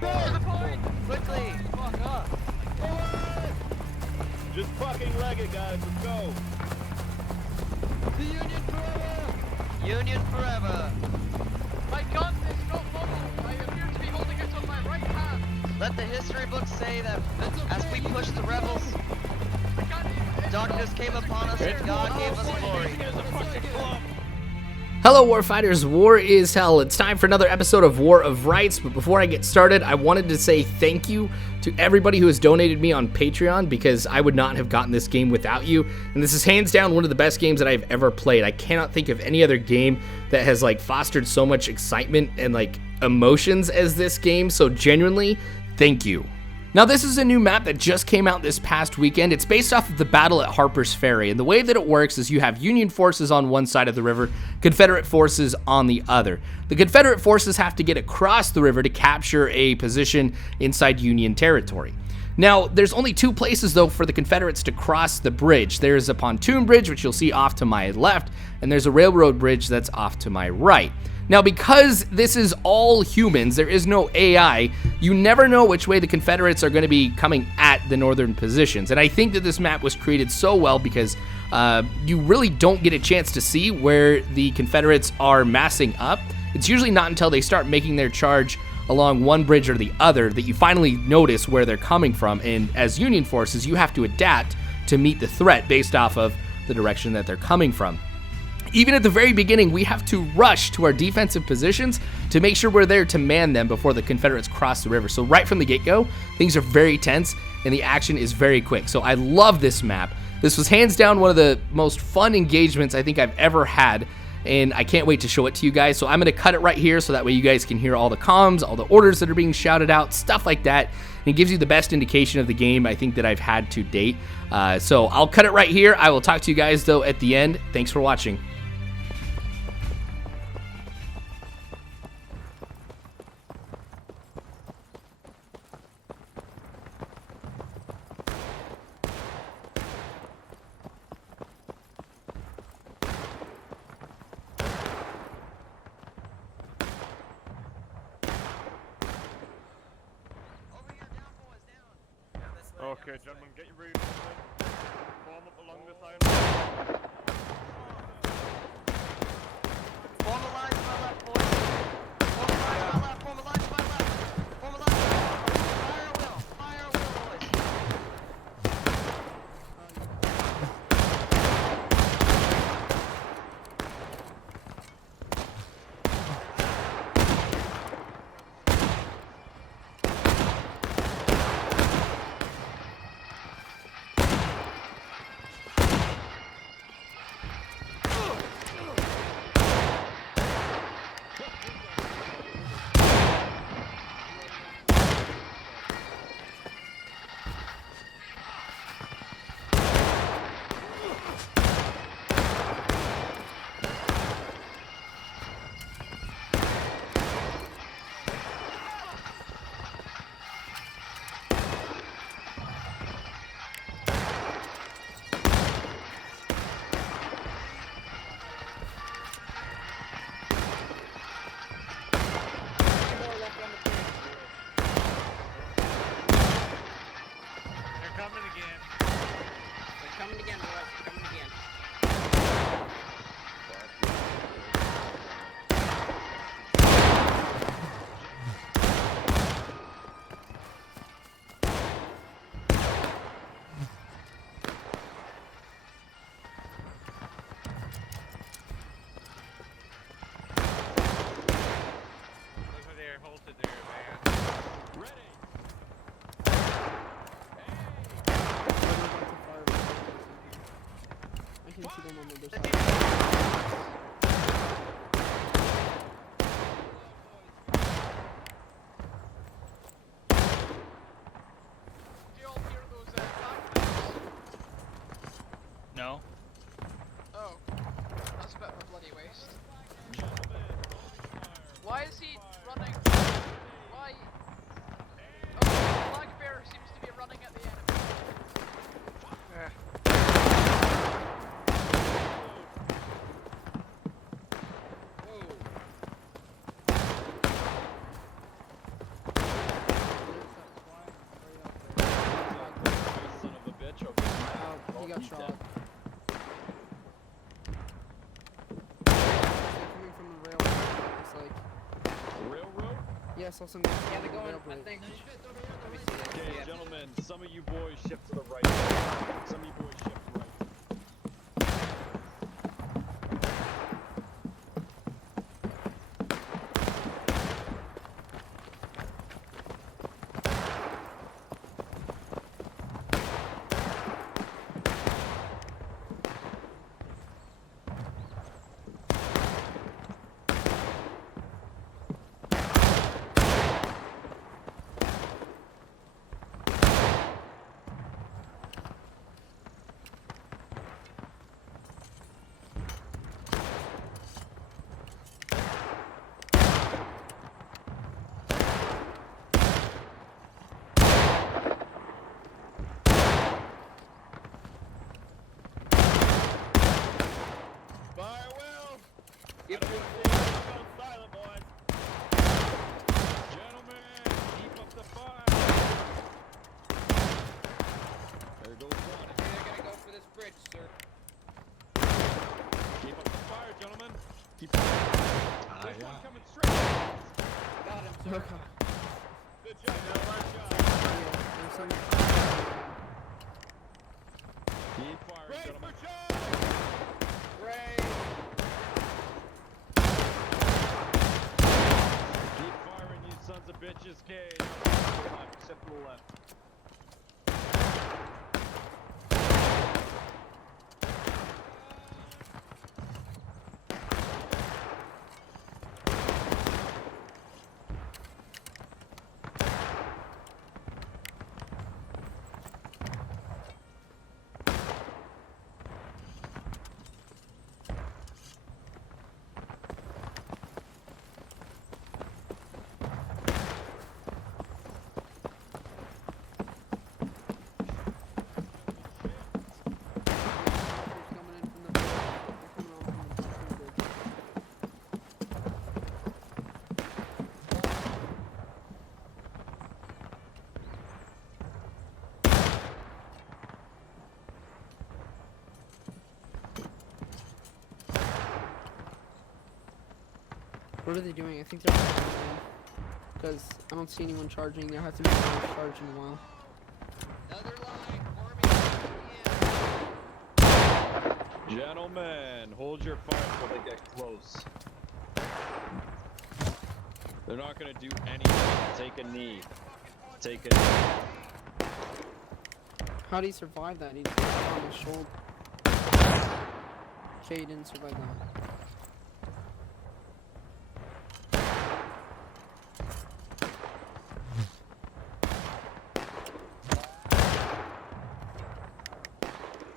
To the point! Quickly! Fuck up! Just fucking leg it, guys. Let's go. The Union forever! Union forever! My gun is not leveled. I appear to be holding it on my right hand. Let the history books say that as we pushed the rebels, I can't even... darkness came upon us and God gave us glory. Hello Warfighters, War is Hell. It's time for another episode of War of Rights, but before I get started, I wanted to say thank you to everybody who has donated me on Patreon because I would not have gotten this game without you, and this is hands down one of the best games that I've ever played. I cannot think of any other game that has fostered so much excitement and emotions as this game, so genuinely, thank you. Now this is a new map that just came out this past weekend. It's based off of the battle at Harper'S Ferry, and the way that it works is you have Union forces on one side of the river, Confederate forces on the other. The Confederate forces have to get across the river to capture a position inside Union territory. Now, there's only two places though for the Confederates to cross the bridge. There's a pontoon bridge, which you'll see off to my left, and there's a railroad bridge that's off to my right. Now, because this is all humans, there is no AI, you never know which way the Confederates are going to be coming at the northern positions. And I think that this map was created so well because you really don't get a chance to see where the Confederates are massing up. It's usually not until they start making their charge along one bridge or the other that you finally notice where they're coming from. And as Union forces, you have to adapt to meet the threat based off of the direction that they're coming from. Even at the very beginning, we have to rush to our defensive positions to make sure we're there to man them before the Confederates cross the river. So right from the get-go, things are very tense and the action is very quick. So I love this map. This was hands down one of the most fun engagements I think I've ever had, and I can't wait to show it to you guys. So I'm going to cut it right here so that way you guys can hear all the comms, all the orders that are being shouted out, stuff like that. And it gives you the best indication of the game I think that I've had to date. So I'll cut it right here. I will talk to you guys though at the end. Thanks for watching. Okay, gentlemen, get your readers. Form up along this island. Form a line to my left, boys. Form a line to my left, form a line to my left. Form a line to my left. Fire a wheel, boys. No. Oh, that's a bit of a bloody waste. Why is he running? Why? Oh, the flag bearer seems to be running at the enemy. Whoa. I saw some guys. Yeah, they're on the going, I railroad. think. Let me see this. Okay, Yeah. gentlemen, some of you boys shift to the right. Some of you boys shift right. Fire well! Yep. I don't want to see you go silent, boys. Gentlemen, keep up the fire. There goes one. They're gonna go for this bridge, sir. Keep up the fire, gentlemen. Keep up. There's one coming straight. Got him, sir. Okay. Good job, good job. There's some. Keep firing, Raise gentlemen. for charge! Raise! Keep firing, you sons of bitches. Okay, step to the left. Coming in from the bridge. They're coming on from the bridge. What are they doing? I think they're because I don't see anyone charging. There has to be someone charging in a while. Another line, forming. Gentlemen, hold your fire until they get close. They're not gonna do anything. Take a knee. Take a knee. How did he survive that? He just put it on his shoulder. Okay, he didn't survive that.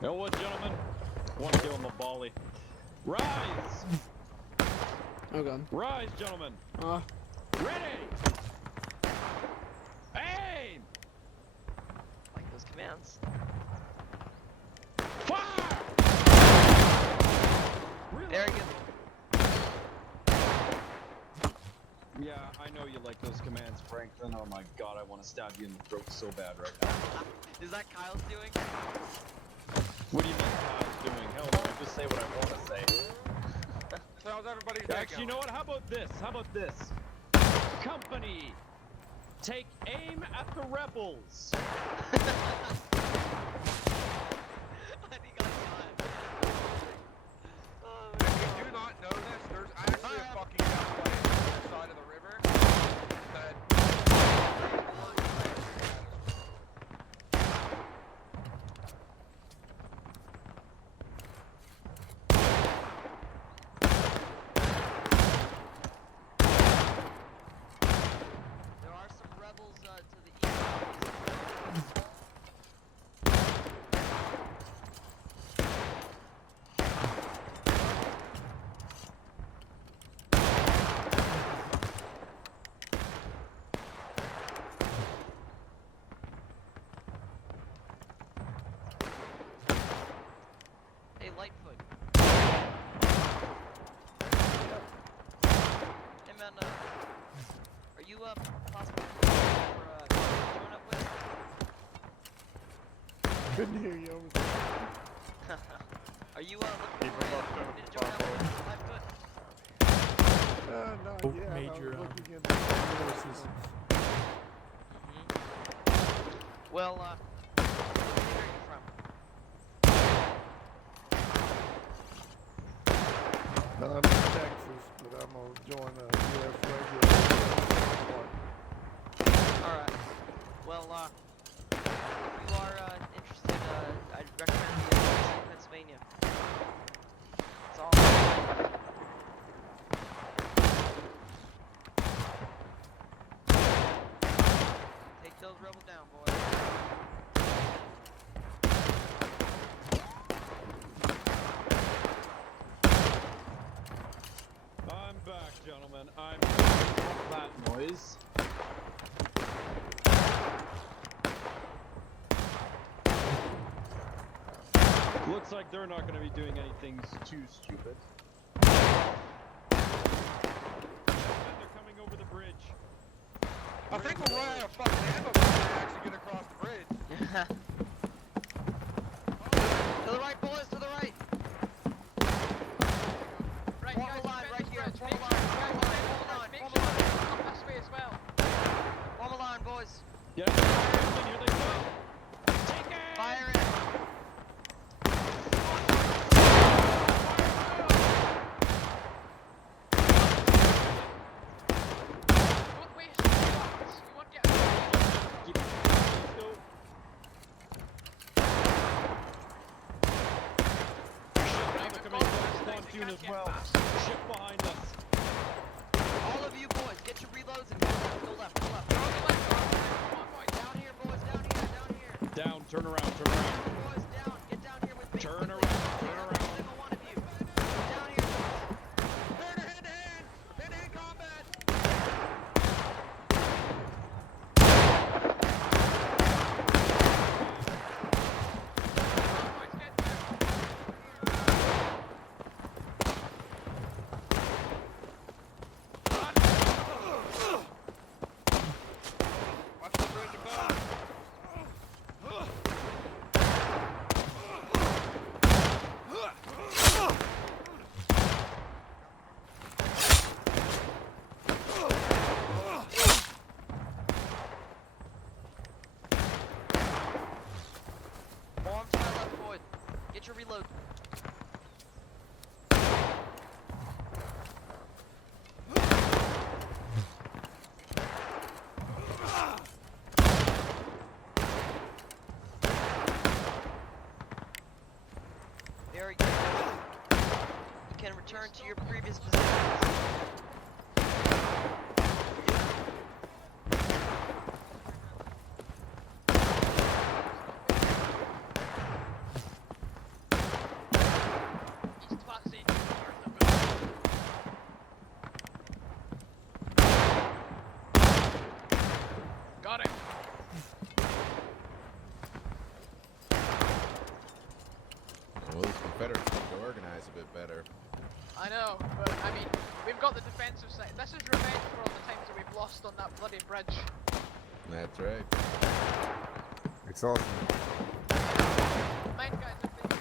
You know what, gentlemen? One kill on the volley. Rise! Oh god. Rise, gentlemen! Ready! Aim! Like those commands. Fire! There he goes. Yeah, I know you like those commands, Franklin. Oh my god, I want to stab you in the throat so bad right now. Is that Kyle's doing? What do you mean Kyle's doing? Hell no, I just say what I want to say. So how's everybody's Actually, you know what? How about this? How about this? Company, take aim at the rebels. And he got shot. Oh, If you do not know this, there's actually a fucking gunfight on the other side of the river that there are some rebels to the east. Hey, Lightfoot. Hey, man, are you, possible for, join up with? Couldn't hear you over there. Are you, looking for to join up with Lightfoot? No, yeah, major I was looking at the forces. Well, where are you from? No, I'm in Texas, but I'm gonna join a U.S. regular. Alright. Well, if you are interested, I'd recommend the Pennsylvania. That's all. Take those rebels down, boys. I'm back, gentlemen. I'm back. That noise. Looks like they're not going to be doing anything too stupid. They're coming over the bridge. I think we'll run out of fucking ammo before we actually get across the bridge. To the right, boys, to the right. Right, Form guys, a line defend right this here. bridge. Form a Make line, sure- form a line, form a line, Make form a sure line. you come this way as well. Form a line, boys. Get it? Here they come. Take it! Fire in. Don't waste your shots. You won't get a Keep it. Let's go. Ship coming across pontoon as well. Ship behind us. All of you boys, get your reloads and go left, go left. Go to the left, go to the left. Come on, boys. Down here, boys, down here, down here. Down, turn around, turn around. Boys, down, get down here with me. Turn quickly. around, turn Every around. single one of you. Down here, boys. Hand-to-hand! Hand-to-hand combat! Come on, boys, get there. Watch the bridge above. Form to my left, boys. Get your reload. Very good. You can return to your previous positions. East passage. Got it. Well, these Confederates need to organize a bit better. I know, but I mean, we've got the defensive side. This is revenge for all the times that we've lost on that bloody bridge. That's right. It's awesome. Mind, guys, if they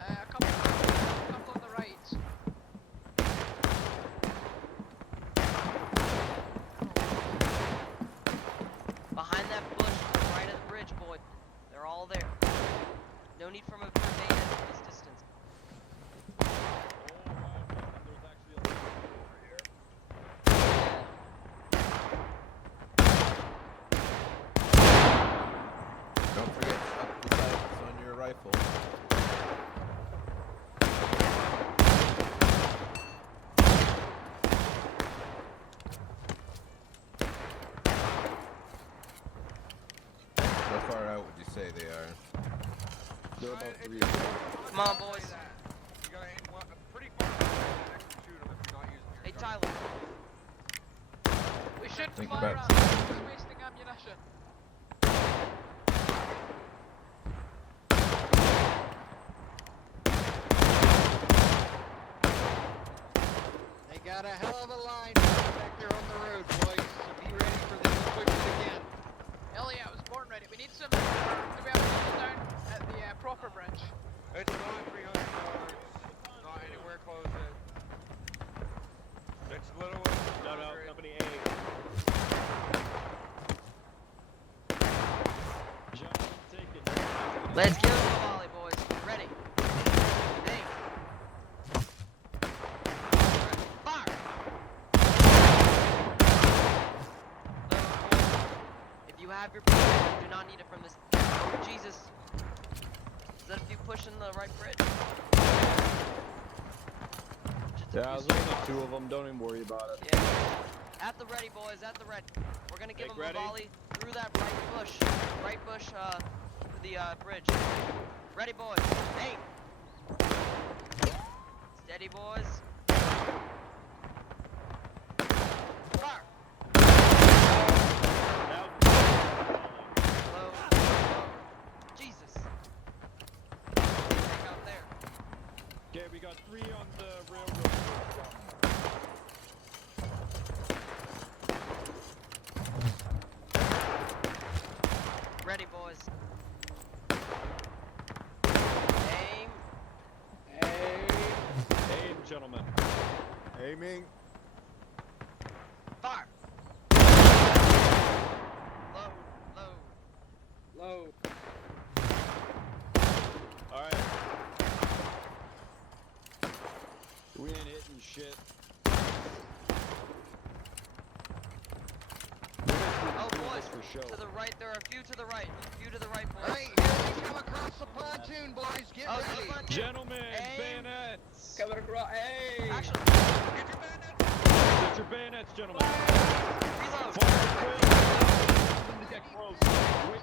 a couple on the right. Behind that bush to the right of the bridge, boy. They're all there. No need from a grenade at this distance. Oh, wow. There's actually a lot over here. Don't forget to up the sights on your rifle. How far out would you say they are? They're about 3 Come on, boys. You gotta aim pretty far to actually shoot them if you're not using your Hey, gun. Tyler. We shouldn't Think fly about around. It's wasting ammunition. Got a hell of a line back there on the road, boys. So be ready for them to push it again. Hell yeah, I was born ready. We need some. Do we have people down at the proper bridge? It's only 300 yards. Not anywhere close it. It's little. No, company A. Gentlemen, take it. Let's give him a volley, boys. Ready. Aim. Fire. If you have your pistol, you do not need it from this. Oh, Jesus. Is that if you pushing the right bridge? Just a Yeah, few there's straight only balls. 2 of them. Don't even worry about it. Yeah. At the ready, boys. At the ready. We're gonna give Make him ready. a volley through that right bush. Right bush, to the bridge. Ready, boys. Aim. Steady, boys. Fire. Low. Jesus. Take out there. Okay, we got 3 on the railroad. Ready, boys. Aim. Aim, gentlemen. Aiming. Fire. Low. Low. Alright. We ain't hitting shit. Oh, boys. For show. To the right. There are a few to the right. A few to the right, boys. Alright, here they come across the pontoon, boys. Get Oh, ready. someone- Gentlemen, Aim. bayonets! Coming across. Hey. Actually, Get your bandits. Get your bayonets, gentlemen! reload. Fire quick! Get close! Wait.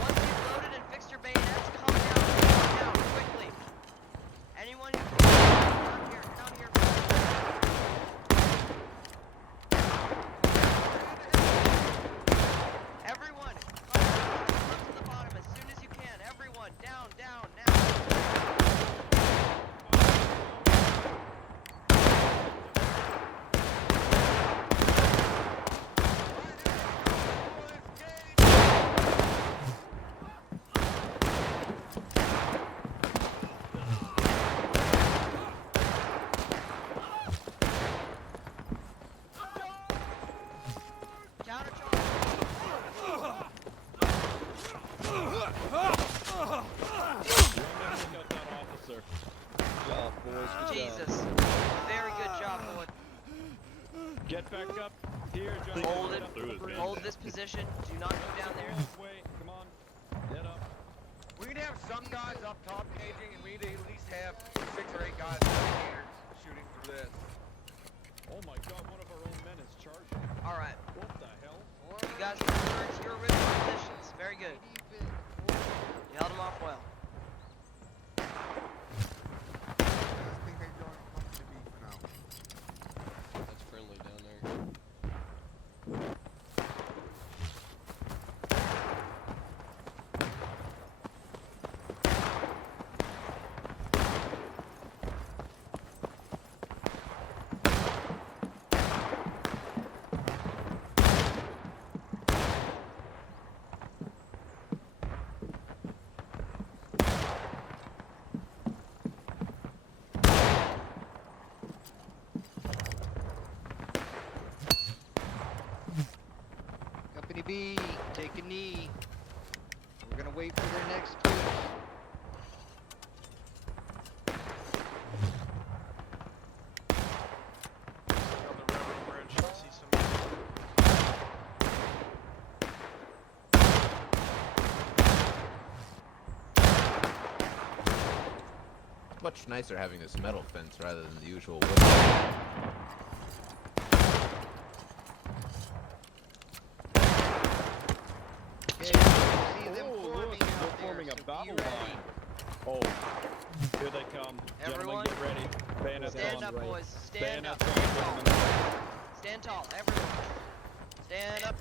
Once you've loaded and fixed your bayonets, come down quickly. Anyone who down here. Everyone, come to the bottom as soon as you can. Everyone, down, now. Jesus. Very good job, boy. Get back up here, gentlemen. Hold Get it. up to the bridge. Hold this position. Do not go down there. This way. Come on. Get up. We need to have some guys up top caging, and we need to at least have 6 or 8 guys down here shooting through this. Oh my god, one of our own men is charging. All right. What the hell? You guys return to your original positions. Very good. You held them off well. I think they're going to be for now. That's friendly down there. Company B, take a knee. We're gonna wait for their next push. On the railroad bridge, I see some. Much nicer having this metal fence rather than the usual wood. Okay, see them Oh, forming look, out they're there, forming so a be battle ready. line. Oh, here they come. Everyone, Gentlemen, get ready. Bayonets stand on. up, boys. Stand up. Bayonets on, Stand tall. gentlemen. Stand tall. Everyone. Stand up.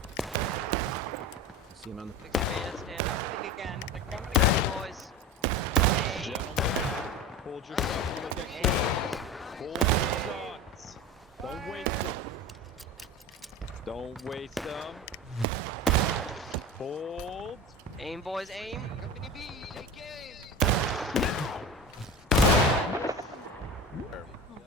See him on the. Fix your bayonets. Stand up. Again. They're coming Ready, again. boys. Aim. Gentlemen, Hold your shots when they get close. Hold your shots. Don't waste them. Don't waste them. Hold. Aim, boys, aim. Company B, take aim.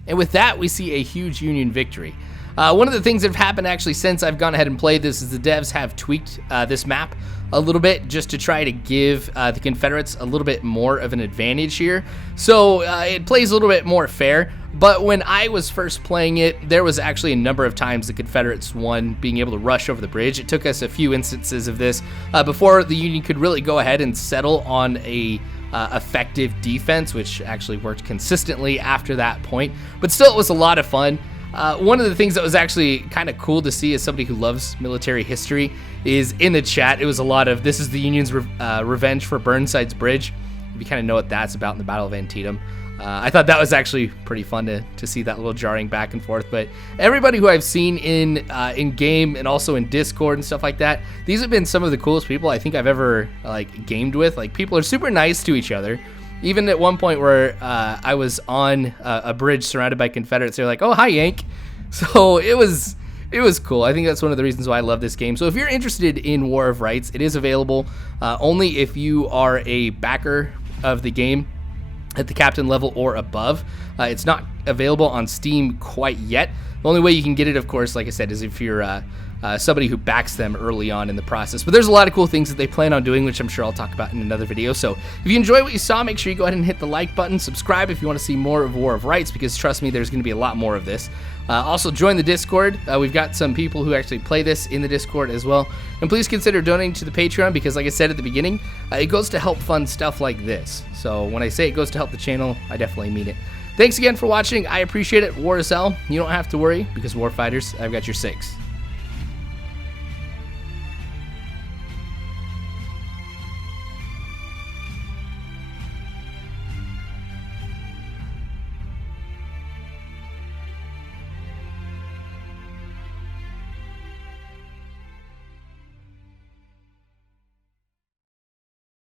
And with that, we see a huge Union victory. One of the things that have happened actually since I've gone ahead and played this is the devs have tweaked this map a little bit just to try to give the Confederates a little bit more of an advantage here. So it plays a little bit more fair. But when I was first playing it, there was actually a number of times the Confederates won being able to rush over the bridge. It took us a few instances of this before the Union could really go ahead and settle on a effective defense, which actually worked consistently after that point. But still, it was a lot of fun. One of the things that was actually kind of cool to see as somebody who loves military history is in the chat, it was a lot of, this is the Union's revenge for Burnside's Bridge. If you kind of know what that's about in the Battle of Antietam. I thought that was actually pretty fun to see that little jarring back and forth. But everybody who I've seen in game and also in Discord and stuff like that, these have been some of the coolest people I think I've ever like gamed with. Like, people are super nice to each other. Even at one point where I was on a bridge surrounded by Confederates, they're like, "Oh, hi, Yank." So it was cool. I think that's one of the reasons why I love this game. So if you're interested in War of Rights, it is available only if you are a backer of the game at the captain level or above. It's not available on Steam quite yet. The only way you can get it, of course, like I said, is if you're somebody who backs them early on in the process. But there's a lot of cool things that they plan on doing, which I'm sure I'll talk about in another video. So if you enjoy what you saw, make sure you go ahead and hit the like button. Subscribe if you want to see more of War of Rights, because trust me, there's going to be a lot more of this. Also, join the Discord. We've got some people who actually play this in the Discord as well. And please consider donating to the Patreon, because like I said at the beginning, it goes to help fund stuff like this. So when I say it goes to help the channel, I definitely mean it. Thanks again for watching. I appreciate it. War is hell. You don't have to worry, because Warfighters, I've got your six.